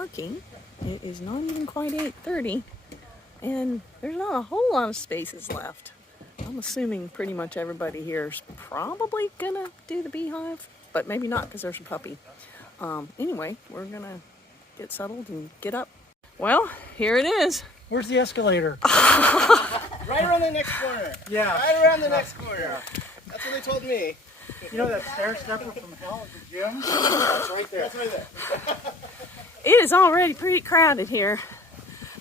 parking. It is not even quite 8:30, and there's not a whole lot of spaces left. I'm assuming pretty much everybody here is probably gonna do the Beehive, but maybe not because there's a puppy. Anyway, we're gonna get settled and get up. Well, here it is. Where's the escalator? Right around the next corner. Yeah. Right around the next corner. That's what they told me. You know that stair stepper from hell at the gym? That's right there. That's right there. It is already pretty crowded here.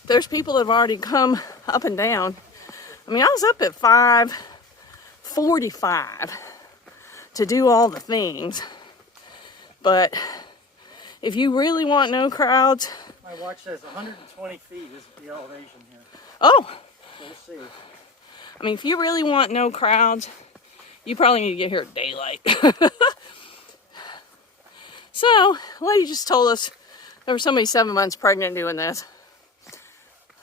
There's people that have already come up and down. I mean, I was up at 5:45 to do all the things. But if you really want no crowds... My watch says 120 feet is the elevation here. Oh! We'll see. I mean, if you really want no crowds, you probably need to get here at daylight. So, a lady just told us there was somebody 7 months pregnant doing this. It's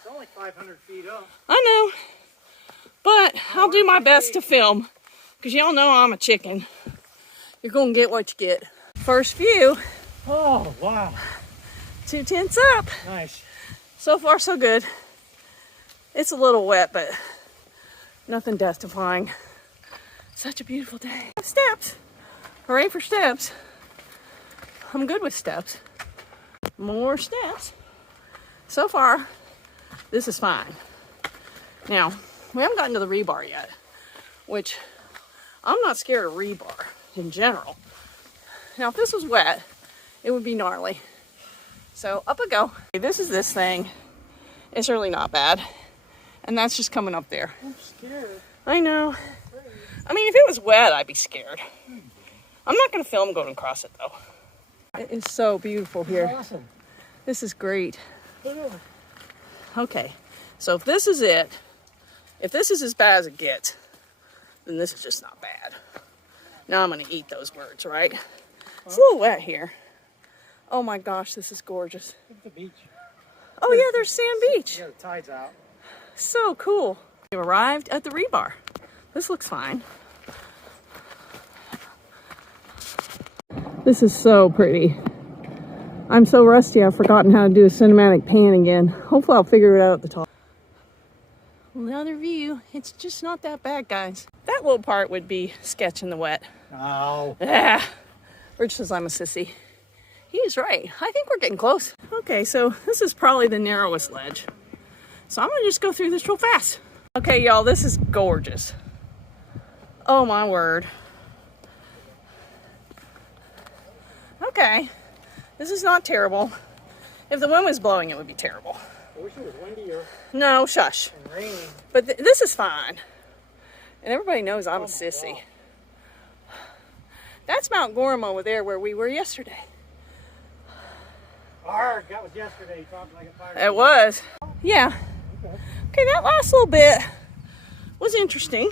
only 500 feet up. I know, but I'll do my best to film, because y'all know I'm a chicken. You're going to get what you get. First view. Oh, wow. 2 tenths up. Nice. So far, so good. It's a little wet, but nothing death-defying. Such a beautiful day. Steps. Hooray for steps. I'm good with steps. More steps. So far, this is fine. Now, we haven't gotten to the rebar yet, which I'm not scared of rebar in general. Now, if this was wet, it would be gnarly. So up I go. This is this thing. It's really not bad. And that's just coming up there. I'm scared. I know. I mean, if it was wet, I'd be scared. I'm not going to film going across it, though. It is so beautiful here. Awesome. This is great. Okay, so if this is it, if this is as bad as it gets, then this is just not bad. Now I'm going to eat those words, right? It's a little wet here. Oh my gosh, this is gorgeous. Look at the beach. Oh yeah, there's Sand Beach. Yeah, the tide's out. So cool. We arrived at the rebar. This looks fine. This is so pretty. I'm so rusty, I've forgotten how to do a cinematic pan again. Hopefully I'll figure it out at the top. Another view. It's just not that bad, guys. That little part would be sketch in the wet. Oh. Ah, Rich says I'm a sissy. He's right. I think we're getting close. Okay, so this is probably the narrowest ledge. So I'm gonna just go through this real fast. Okay, y'all, this is gorgeous. Oh my word. Okay, this is not terrible. If the wind was blowing, it would be terrible. I wish it was windier No, shush. and raining. But this is fine. And everybody knows I'm a sissy. God. That's Mount Gorham over there where we were yesterday. Arr, that was yesterday. You talked like a fire. It was. Yeah. Okay, that last little bit was interesting.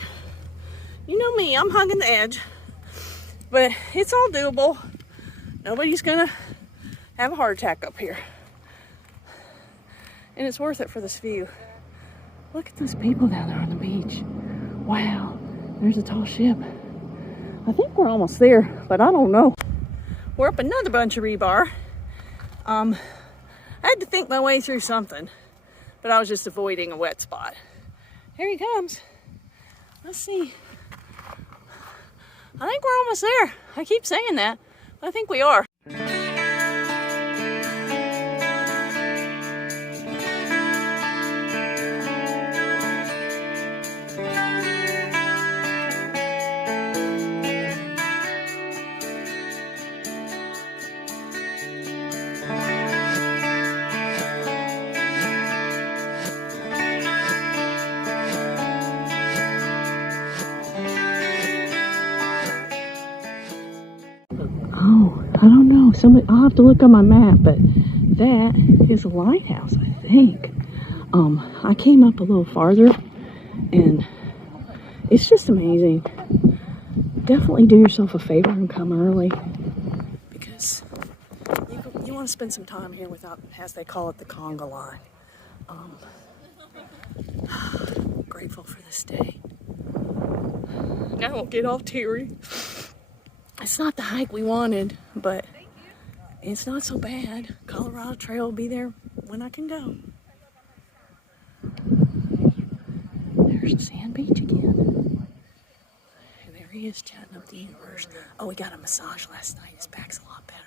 You know me, I'm hugging the edge. But it's all doable. Nobody's gonna have a heart attack up here. And it's worth it for this view. Look at those people down there on the beach. Wow, there's a tall ship. I think we're almost there, but I don't know. We're up another bunch of rebar. I had to think my way through something, but I was just avoiding a wet spot. Here he comes. Let's see. I think we're almost there. I keep saying that, but I think we are. Oh, I don't know. I'll have to look on my map, but that is a lighthouse, I think. I came up a little farther, and it's just amazing. Definitely do yourself a favor and come early, because you want to spend some time here without, as they call it, the conga line. Grateful for this day. I won't get all teary. It's not the hike we wanted, but it's not so bad. Colorado Colorado Trail will be there when I can go. There's the sand beach again. And there he is chatting up the universe. Oh, we got a massage last night. His back's a lot better.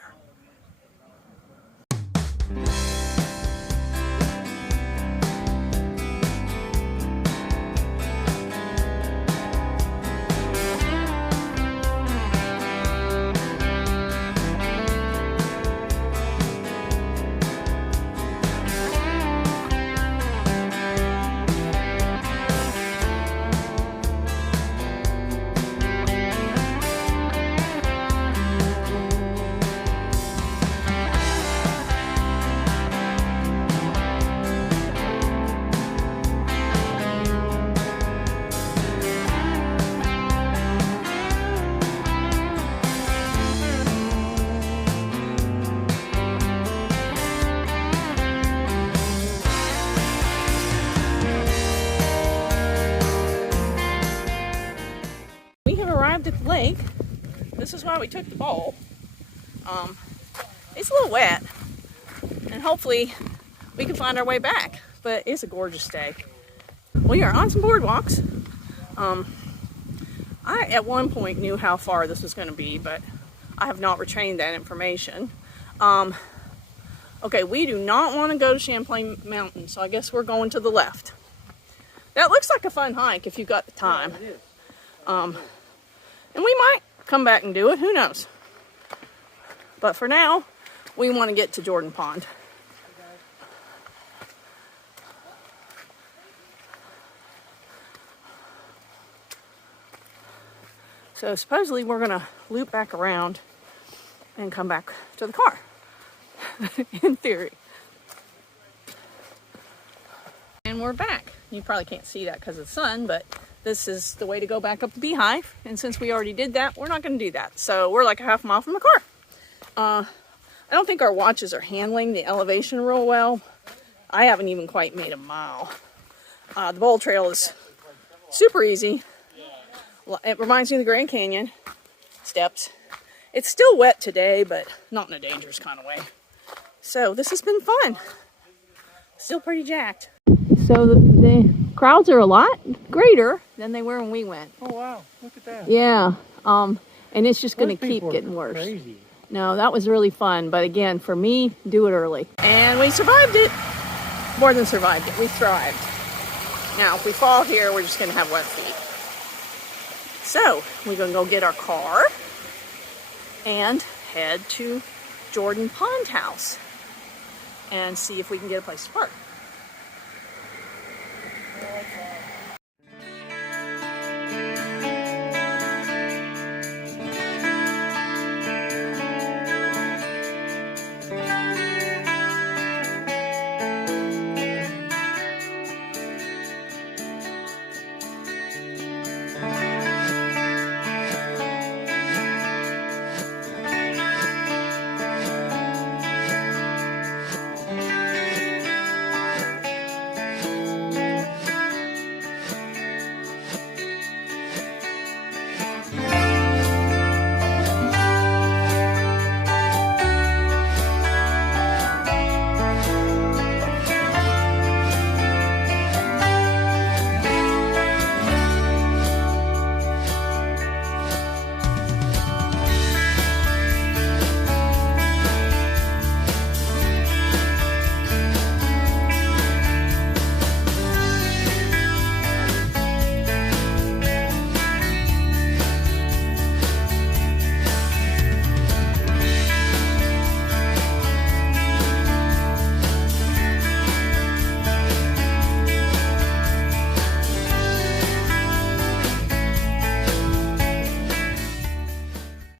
Arrived at the lake. This is why we took the bowl. It's a little wet, and hopefully we can find our way back, but it's a gorgeous day. We are on some boardwalks. I at one point knew how far this was going to be, but I have not retained that information. Okay, we do not want to go to Champlain Mountain, so I guess we're going to the left. That looks like a fun hike if you've got the time. Yeah, it is. And we might come back and do it, who knows. But for now, we want to get to Jordan Pond. So supposedly we're going to loop back around and come back to the car, in theory. And we're back. You probably can't see that because of the sun, but this is the way to go back up the Beehive. And since we already did that, we're not going to do that. So we're like a half mile from the car. I don't think our watches are handling the elevation real well. I haven't even quite made a mile. The bowl trail is super easy. It reminds me of the Grand Canyon steps. It's still wet today, but not in a dangerous kind of way. So this has been fun. Still pretty jacked. So the crowds are a lot greater than they were when we went. Oh wow, look at that. Yeah, and it's just going to Those keep people are getting worse. Crazy. No, that was really fun, but again, for me, do it early. And we survived it. More than survived it, we thrived. Now, if we fall here, we're just going to have wet feet. So, we're going to go get our car and head to Jordan Pond House and see if we can get a place to park.